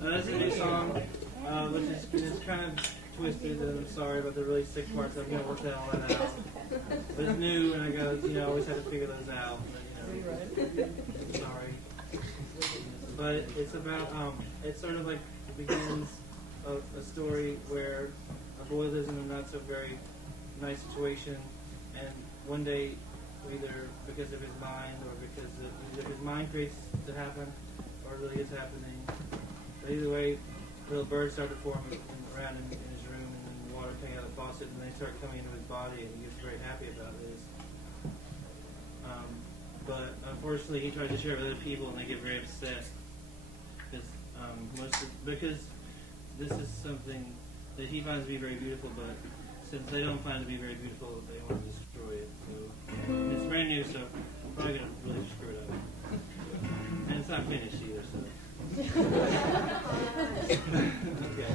That's a new song, which is it's kind of twisted, and I'm sorry about the really sick parts. I'm gonna work that all that out. But it's new, and I gotta, always have to figure those out. But, sorry. But it's about, it's sort of like begins a story where a boy lives in a not so very nice situation, and one day, either because of his mind or because either his mind creates it to happen, or it really is happening. But either way, little birds start to form around in his room, and then water coming out of the faucet, and they start coming into his body, and he gets very happy about this. But unfortunately, he tries to share it with other people, and they get very upset because this is something that he finds to be very beautiful, but since they don't find it to be very beautiful, they want to destroy it. So it's brand new, so I'm probably going to really screw it up. And it's not finished either, so. Okay.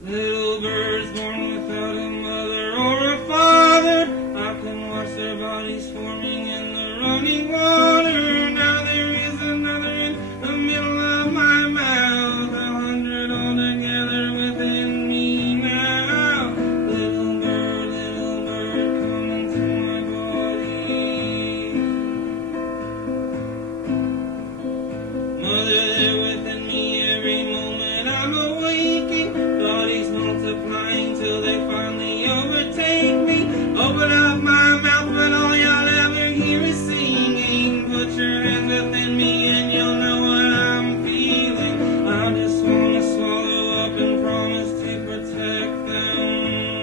Little birds born without a mother or a father, I can watch their bodies forming in the running water. Now there is another in the middle of my mouth, 100 altogether within me now. Little bird, come into my body. Mother, there within me every moment I'm awaking. Bodies multiplying till they finally overtake me. Open up my mouth, but all y'all ever hear is singing. Put your hands within me and you'll know what I'm feeling. I just want to swallow up and promise to protect them.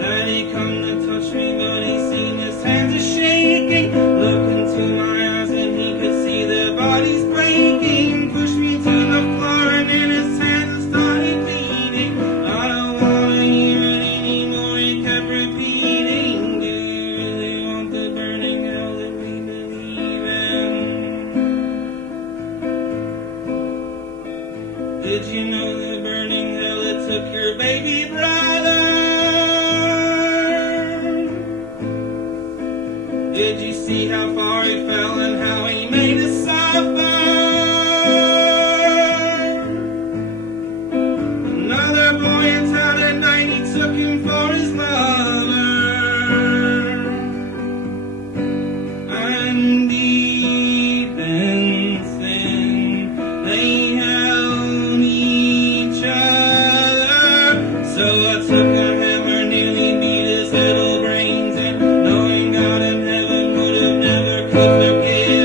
Daddy come to touch me, but he seen his hands are shaking. Look into my eyes and he could see their bodies breaking. Push me to the floor and then his hands started bleeding. I don't want to hear it anymore, he kept repeating. Do you really want the burning hell that we believe in? Did you know the burning hell that took your baby brother? Did you see how far he fell and how he made us suffer? Another boy in town at night, he took him for his lover. And deep in sin, they held each other. So I took a hammer, nearly beat his little brains in, knowing God in heaven would have never could forgive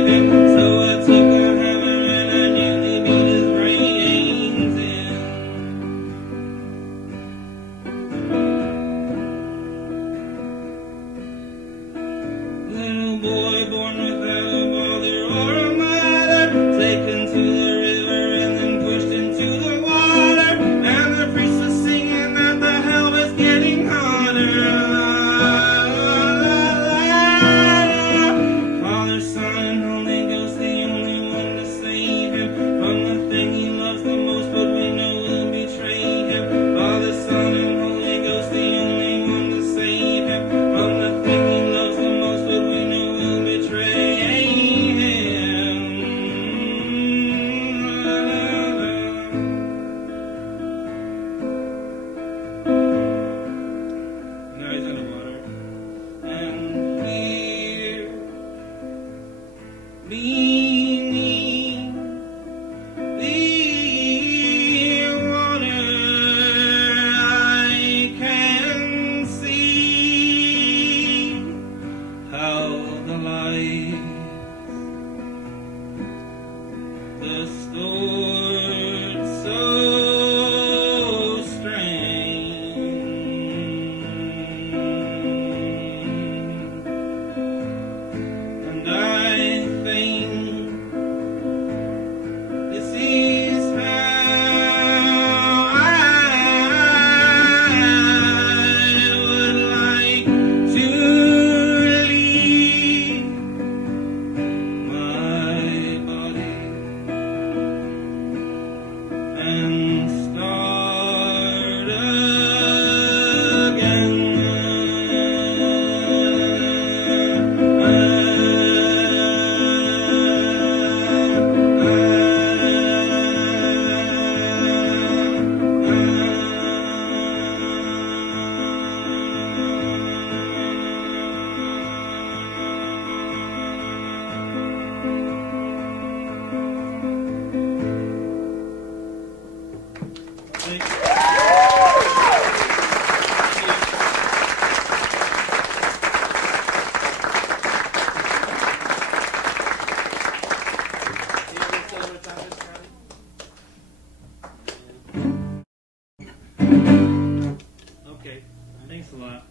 Thanks a lot.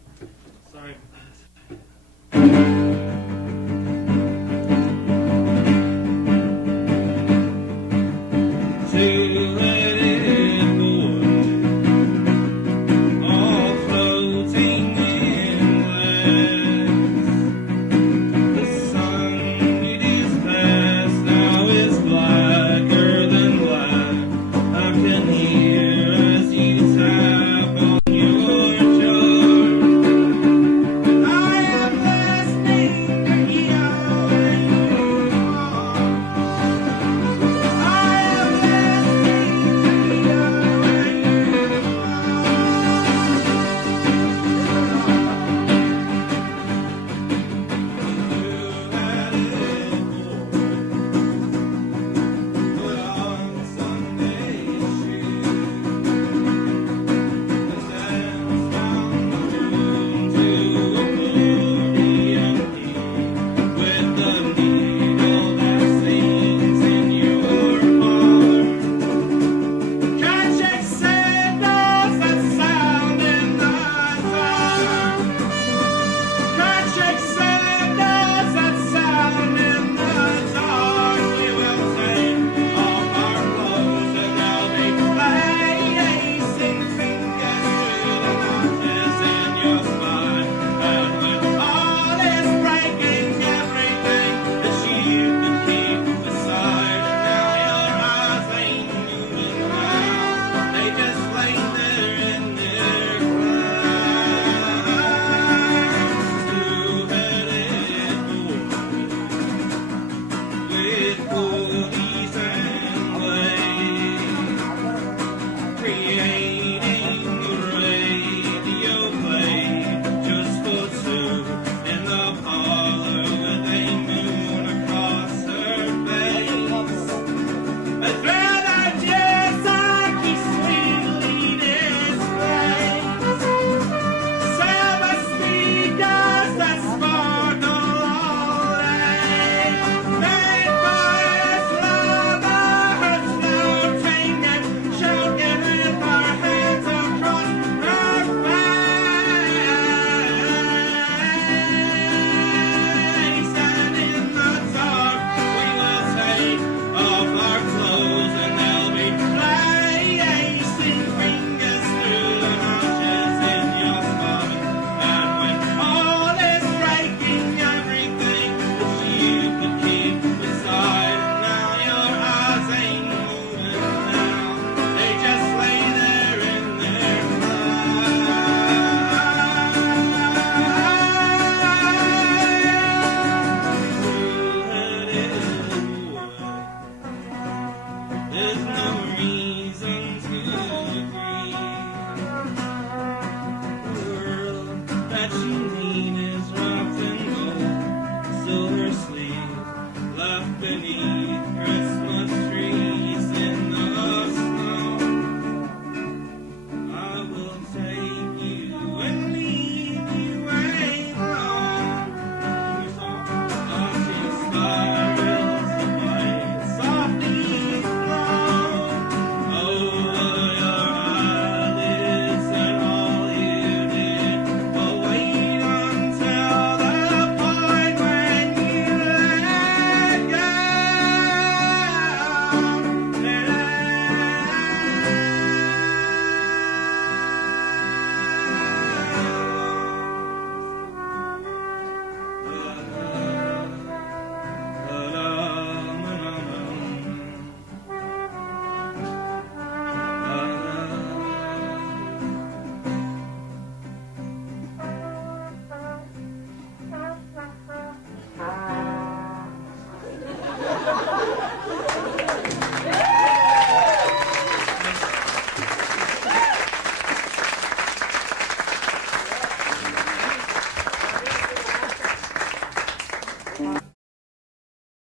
Sorry.